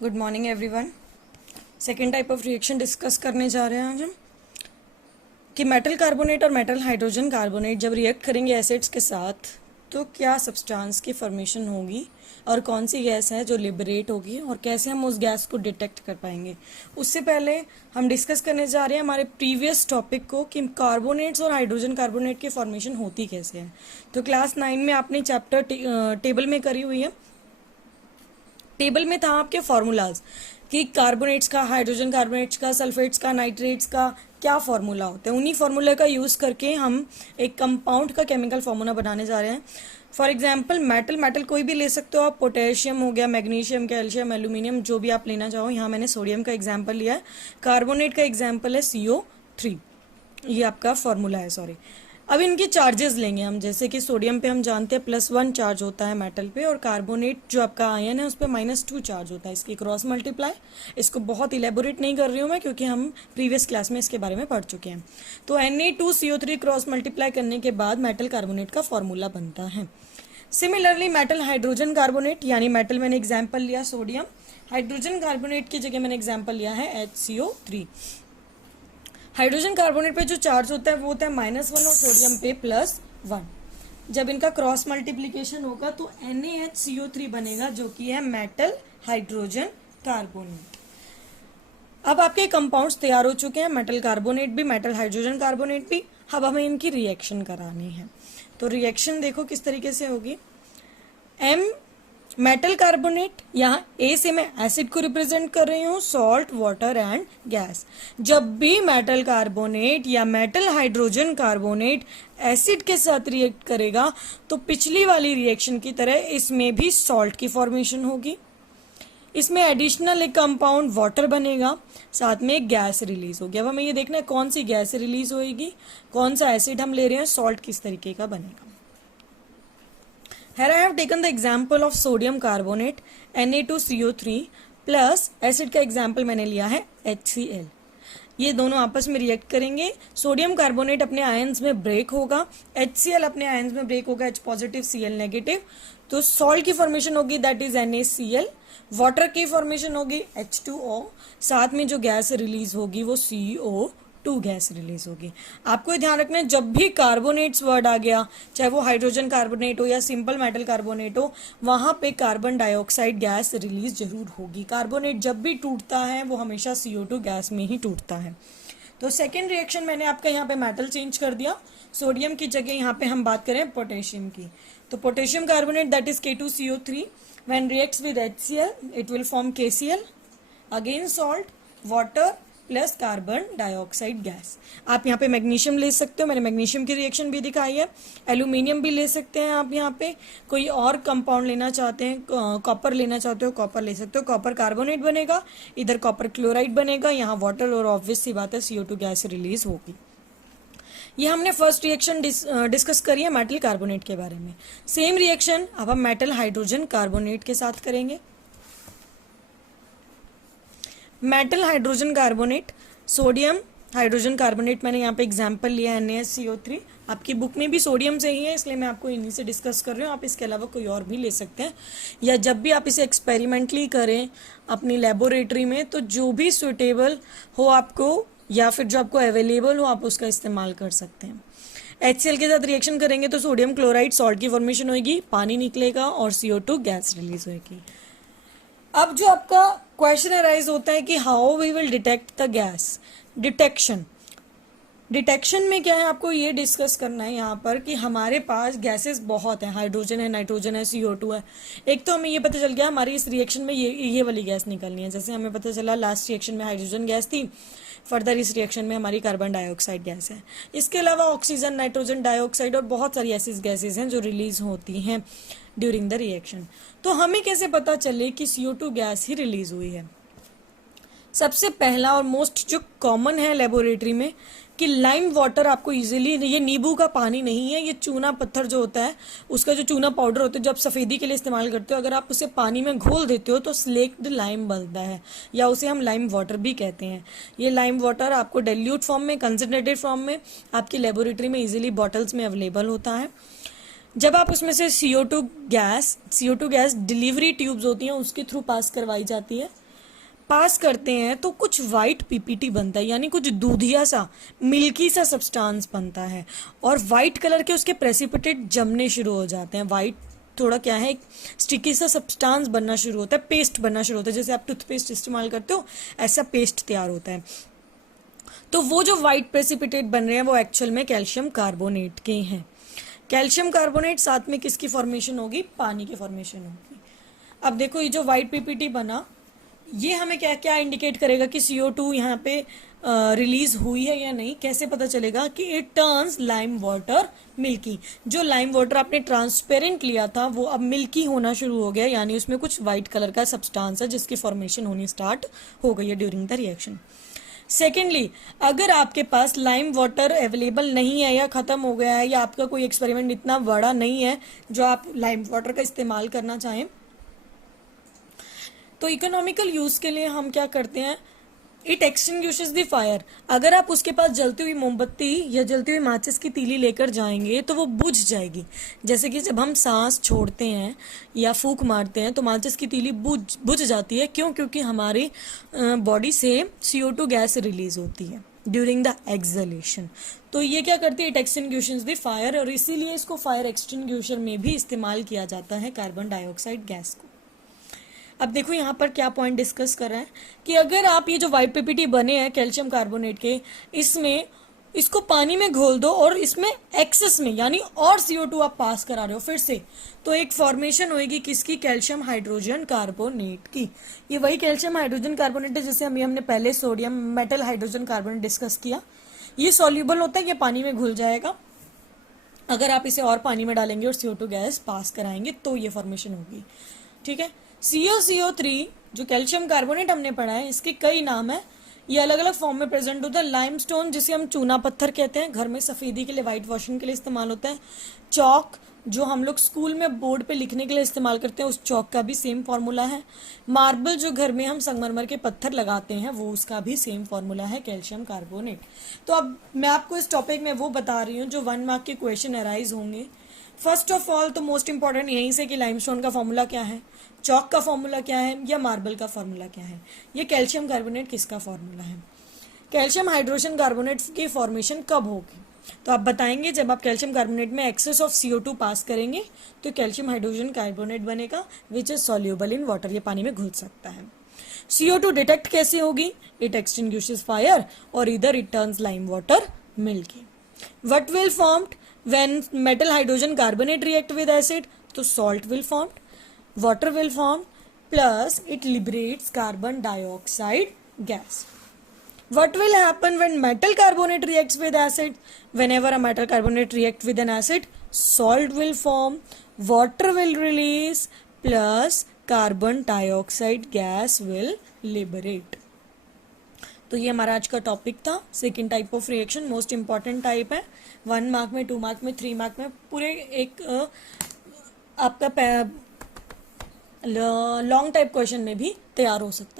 Good morning everyone. Second type of reaction discuss करने जा रहे हैं आज हम कि मेटल कार्बोनेट और मेटल हाइड्रोजन कार्बोनेट जब रिएक्ट करेंगे एसिड्स के साथ तो क्या सब्सटेंस की फॉर्मेशन होगी और कौन सी गैस है जो लिबरेट होगी और कैसे हम उस गैस को डिटेक्ट कर पाएंगे। उससे पहले हम डिस्कस करने जा रहे हैं हमारे प्रीवियस टॉपिक को कि कार्बोनेट्स और हाइड्रोजन कार्बोनेट की फॉर्मेशन होती कैसे है। तो क्लास 9 में आपने चैप्टर टेबल में करी हुई है। टेबल में था आपके फॉर्मूलाज कि कार्बोनेट्स का, हाइड्रोजन कार्बोनेट्स का, सल्फेट्स का, नाइट्रेट्स का क्या फॉर्मूला होता है। उन्हीं फॉर्मूले का यूज़ करके हम एक कंपाउंड का केमिकल फॉर्मूला बनाने जा रहे हैं। फॉर एग्जांपल मेटल कोई भी ले सकते हो आप। पोटेशियम हो गया, मैग्नीशियम, कैल्शियम, एल्यूमिनियम, जो भी आप लेना चाहो। यहाँ मैंने सोडियम का एग्जाम्पल लिया है। कार्बोनेट का एग्जाम्पल है CO3। ये आपका फॉर्मूला है, सॉरी। अब इनके चार्जेस लेंगे हम। जैसे कि सोडियम पे हम जानते हैं +1 चार्ज होता है मेटल पे, और कार्बोनेट जो आपका आयन है उस पर -2 चार्ज होता है। इसकी क्रॉस मल्टीप्लाई, इसको बहुत इलेबोरेट नहीं कर रही हूँ मैं क्योंकि हम प्रीवियस क्लास में इसके बारे में पढ़ चुके हैं। तो Na2CO3 क्रॉस मल्टीप्लाई करने के बाद मेटल कार्बोनेट का फॉर्मूला बनता है। सिमिलरली मेटल हाइड्रोजन कार्बोनेट, यानी मेटल मैंने एग्जाम्पल लिया सोडियम, हाइड्रोजन कार्बोनेट की जगह मैंने एग्जाम्पल लिया है HCO3। हाइड्रोजन कार्बोनेट पे जो चार्ज होता है वो होता है -1 और सोडियम पे +1। जब इनका क्रॉस मल्टीप्लिकेशन होगा तो NaHCO3 बनेगा जो कि है मेटल हाइड्रोजन कार्बोनेट। अब आपके कंपाउंड्स तैयार हो चुके हैं, मेटल कार्बोनेट भी, मेटल हाइड्रोजन कार्बोनेट भी। अब हमें इनकी रिएक्शन करानी है। तो रिएक्शन देखो किस तरीके से होगी। मेटल कार्बोनेट, यहाँ ए से मैं एसिड को रिप्रेजेंट कर रही हूँ, सॉल्ट, वाटर एंड गैस। जब भी मेटल कार्बोनेट या मेटल हाइड्रोजन कार्बोनेट एसिड के साथ रिएक्ट करेगा तो पिछली वाली रिएक्शन की तरह इसमें भी सॉल्ट की फॉर्मेशन होगी। इसमें एडिशनल एक कंपाउंड वाटर बनेगा, साथ में एक गैस रिलीज होगी। अब हमें ये देखना है कौन सी गैस रिलीज होगी, कौन सा एसिड हम ले रहे हैं, सॉल्ट किस तरीके का बनेगा। Here I have taken the example of sodium carbonate Na2CO3 plus acid का एग्जाम्पल मैंने लिया है HCl। ये दोनों आपस में रिएक्ट करेंगे। सोडियम कार्बोनेट अपने आयंस में ब्रेक होगा, HCl अपने आयंस में ब्रेक होगा, H पॉजिटिव Cl नेगेटिव। तो सॉल्ट की फॉर्मेशन होगी दैट इज NaCl। वाटर की फॉर्मेशन होगी H2O। साथ में जो गैस रिलीज होगी वो CO2 गैस रिलीज होगी। आपको ये ध्यान रखना है जब भी कार्बोनेट्स वर्ड आ गया, चाहे वो हाइड्रोजन कार्बोनेट हो या सिंपल मेटल कार्बोनेट हो, वहां पे कार्बन डाइऑक्साइड गैस रिलीज जरूर होगी। कार्बोनेट जब भी टूटता है वो हमेशा CO2 गैस में ही टूटता है। तो सेकेंड रिएक्शन मैंने आपका यहाँ पे मेटल चेंज कर दिया। सोडियम की जगह यहाँ पे हम बात करें पोटेशियम की। तो potassium carbonate that is K2CO3 when reacts with HCl it will form KCl, again salt, water plus carbon dioxide gas. आप यहाँ पे मैग्नीशियम ले सकते हो, मैंने मैग्नीशियम की रिएक्शन भी दिखाई है। एल्यूमिनियम भी ले सकते हैं आप। यहाँ पे कोई और कंपाउंड लेना चाहते हैं, कॉपर लेना चाहते हो, कॉपर ले सकते हो। कॉपर कार्बोनेट बनेगा, इधर कॉपर क्लोराइड बनेगा, यहाँ वाटर, और ऑब्वियस सी बात है CO2 गैस रिलीज होगी। ये हमने फर्स्ट रिएक्शन डिस्कस करी है मेटल कार्बोनेट के बारे में। सेम रिएक्शन अब हम मेटल हाइड्रोजन कार्बोनेट के साथ करेंगे। Metal hydrogen carbonate, sodium hydrogen carbonate, मैंने यहाँ पे एग्जाम्पल लिया है NaCO3। आपकी बुक में भी सोडियम से ही है इसलिए मैं आपको इन्हीं से डिस्कस कर रही हूँ। आप इसके अलावा कोई और भी ले सकते हैं, या जब भी आप इसे एक्सपेरिमेंटली करें अपनी लेबोरेटरी में तो जो भी सुटेबल हो आपको या फिर जो आपको अवेलेबल हो आप उसका इस्तेमाल कर सकते हैं। HCl के साथ रिएक्शन करेंगे तो सोडियम क्लोराइड, सॉल्ट की फॉर्मेशन होगी, पानी निकलेगा और CO2 गैस रिलीज होगी। अब जो आपका क्वेश्चन अराइज होता है कि how we will detect the gas. Detection में क्या है, आपको ये डिस्कस करना है यहाँ पर कि हमारे पास गैसेस बहुत हैं, हाइड्रोजन है, नाइट्रोजन है, CO2 है। एक तो हमें ये पता चल गया हमारी इस रिएक्शन में ये वाली गैस निकलनी है। जैसे हमें पता चला लास्ट रिएक्शन में हाइड्रोजन गैस थी, फर्दर इस रिएक्शन में हमारी कार्बन डाइऑक्साइड गैस है। इसके अलावा ऑक्सीजन, नाइट्रोजन डाइऑक्साइड और बहुत सारी ऐसी गैसेज हैं जो रिलीज होती हैं ड्यूरिंग द रिएक्शन। तो हमें कैसे पता चले कि CO2 गैस ही रिलीज हुई है। सबसे पहला और मोस्ट जो कॉमन है लेबोरेटरी में कि लाइम वाटर आपको इजीली, ये नींबू का पानी नहीं है, ये चूना पत्थर जो होता है उसका जो चूना पाउडर होता है जो आप सफ़ेदी के लिए इस्तेमाल करते हो, अगर आप उसे पानी में घोल देते हो तो स्लेक्ड लाइम बनता है, या उसे हम लाइम वाटर भी कहते हैं। ये लाइम वाटर आपको डाइल्यूट फॉर्म में, कंसनट्रेटेड फॉर्म में आपकी लेबोरेटरी में इजीली बॉटल्स में अवेलेबल होता है। जब आप उसमें से CO2 गैस डिलीवरी ट्यूब्स होती हैं उसके थ्रू पास करवाई जाती है, पास करते हैं तो कुछ वाइट पीपीटी बनता है, यानी कुछ दूधिया सा मिल्की सा सब्सटेंस बनता है, और वाइट कलर के उसके प्रेसिपिटेट जमने शुरू हो जाते हैं। वाइट थोड़ा क्या है, स्टिकी सा सब्सटेंस बनना शुरू होता है, पेस्ट बनना शुरू होता है। जैसे आप टूथपेस्ट इस्तेमाल करते हो ऐसा पेस्ट तैयार होता है। तो वो जो वाइट प्रेसिपिटेट बन रहे हैं वो एक्चुअल में कैल्शियम कार्बोनेट के हैं। कैल्शियम कार्बोनेट साथ में किसकी फॉर्मेशन होगी, पानी की फॉर्मेशन होगी। अब देखो ये जो वाइट पीपीटी बना, ये हमें क्या क्या इंडिकेट करेगा कि CO2 यहाँ पे रिलीज हुई है या नहीं। कैसे पता चलेगा कि it turns lime water milky. जो लाइम वाटर आपने ट्रांसपेरेंट लिया था वो अब मिल्की होना शुरू हो गया, यानी उसमें कुछ वाइट कलर का सब्सटेंस है जिसकी फॉर्मेशन होनी स्टार्ट हो गई है ड्यूरिंग द रिएक्शन। सेकेंडली, अगर आपके पास लाइम वाटर अवेलेबल नहीं है या ख़त्म हो गया है, या आपका कोई एक्सपेरिमेंट इतना बड़ा नहीं है जो आप लाइम वाटर का इस्तेमाल करना चाहें, तो इकोनॉमिकल यूज़ के लिए हम क्या करते हैं, इट एक्सटिंग्विशेस द फायर। अगर आप उसके पास जलती हुई मोमबत्ती या जलती हुई माचिस की तीली लेकर जाएंगे तो वो बुझ जाएगी। जैसे कि जब हम सांस छोड़ते हैं या फूंक मारते हैं तो माचिस की तीली बुझ जाती है। क्यों? क्योंकि हमारी बॉडी से CO2 गैस रिलीज होती है ड्यूरिंग द एक्सलेशन। तो ये क्या करती है, इट एक्सटिंग्विशेस द फायर, और इसीलिए इसको फायर एक्सटिंग्विशर में भी इस्तेमाल किया जाता है कार्बन डाइऑक्साइड गैस को। अब देखो यहाँ पर क्या पॉइंट डिस्कस कर रहे हैं कि अगर आप ये जो वाइट पीपीटी बने हैं कैल्शियम कार्बोनेट के, इसमें इसको पानी में घोल दो और इसमें एक्सेस में यानी और CO2 आप पास करा रहे हो फिर से, तो एक फॉर्मेशन होगी किसकी, कैल्शियम हाइड्रोजन कार्बोनेट की। ये वही कैल्शियम हाइड्रोजन कार्बोनेट है जिसे हमने पहले sodium metal hydrogen carbonate discuss किया। ये सॉल्यूबल होता है, ये पानी में घुल जाएगा। अगर आप इसे और पानी में डालेंगे और CO2 गैस पास कराएंगे तो ये फॉर्मेशन होगी। ठीक है। COCO3 जो कैल्शियम कार्बोनेट हमने पढ़ा है, इसके कई नाम है। ये अलग अलग फॉर्म में प्रेजेंट होता है। लाइमस्टोन जिसे हम चूना पत्थर कहते हैं, घर में सफेदी के लिए, वाइट वॉशिंग के लिए इस्तेमाल होता है। चौक जो हम लोग स्कूल में बोर्ड पे लिखने के लिए इस्तेमाल करते हैं, उस चौक का भी सेम फॉर्मूला है। मार्बल जो घर में हम संगमरमर के पत्थर लगाते हैं वो उसका भी सेम फॉर्मूला है कैल्शियम कार्बोनेट। तो अब मैं आपको इस टॉपिक में वो बता रही हूँ जो 1 मार्क के क्वेश्चन अराइज होंगे। फर्स्ट ऑफ ऑल तो मोस्ट इंपॉर्टेंट यहीं से कि लाइमस्टोन का फॉर्मूला क्या है, चौक का फॉर्मूला क्या है, या मार्बल का फॉर्मूला क्या है, ये कैल्शियम कार्बोनेट किसका फॉर्मूला है। कैल्शियम हाइड्रोजन कार्बोनेट की फॉर्मेशन कब होगी, तो आप बताएंगे जब आप कैल्शियम कार्बोनेट में एक्सेस ऑफ CO2 पास करेंगे तो कैल्शियम हाइड्रोजन कार्बोनेट बनेगा which is soluble in water, ये पानी में घुल सकता है। CO2 डिटेक्ट कैसे होगी, इट एक्सटिंग्विशेस फायर और इधर it turns lime water milky. What will formed when metal hydrogen carbonate react with acid? तो salt will formed, water will form, plus it liberates carbon dioxide gas. What will happen when metal carbonate reacts with acid? Whenever a metal carbonate react with an acid, salt will form, water will release, plus carbon dioxide gas will liberate. तो ये हमारा आज का topic था। Second type of reaction most important type है। 1 mark में, 2 mark में, 3 mark में, पूरे एक आपका लॉन्ग टाइप क्वेश्चन में भी तैयार हो सकता है।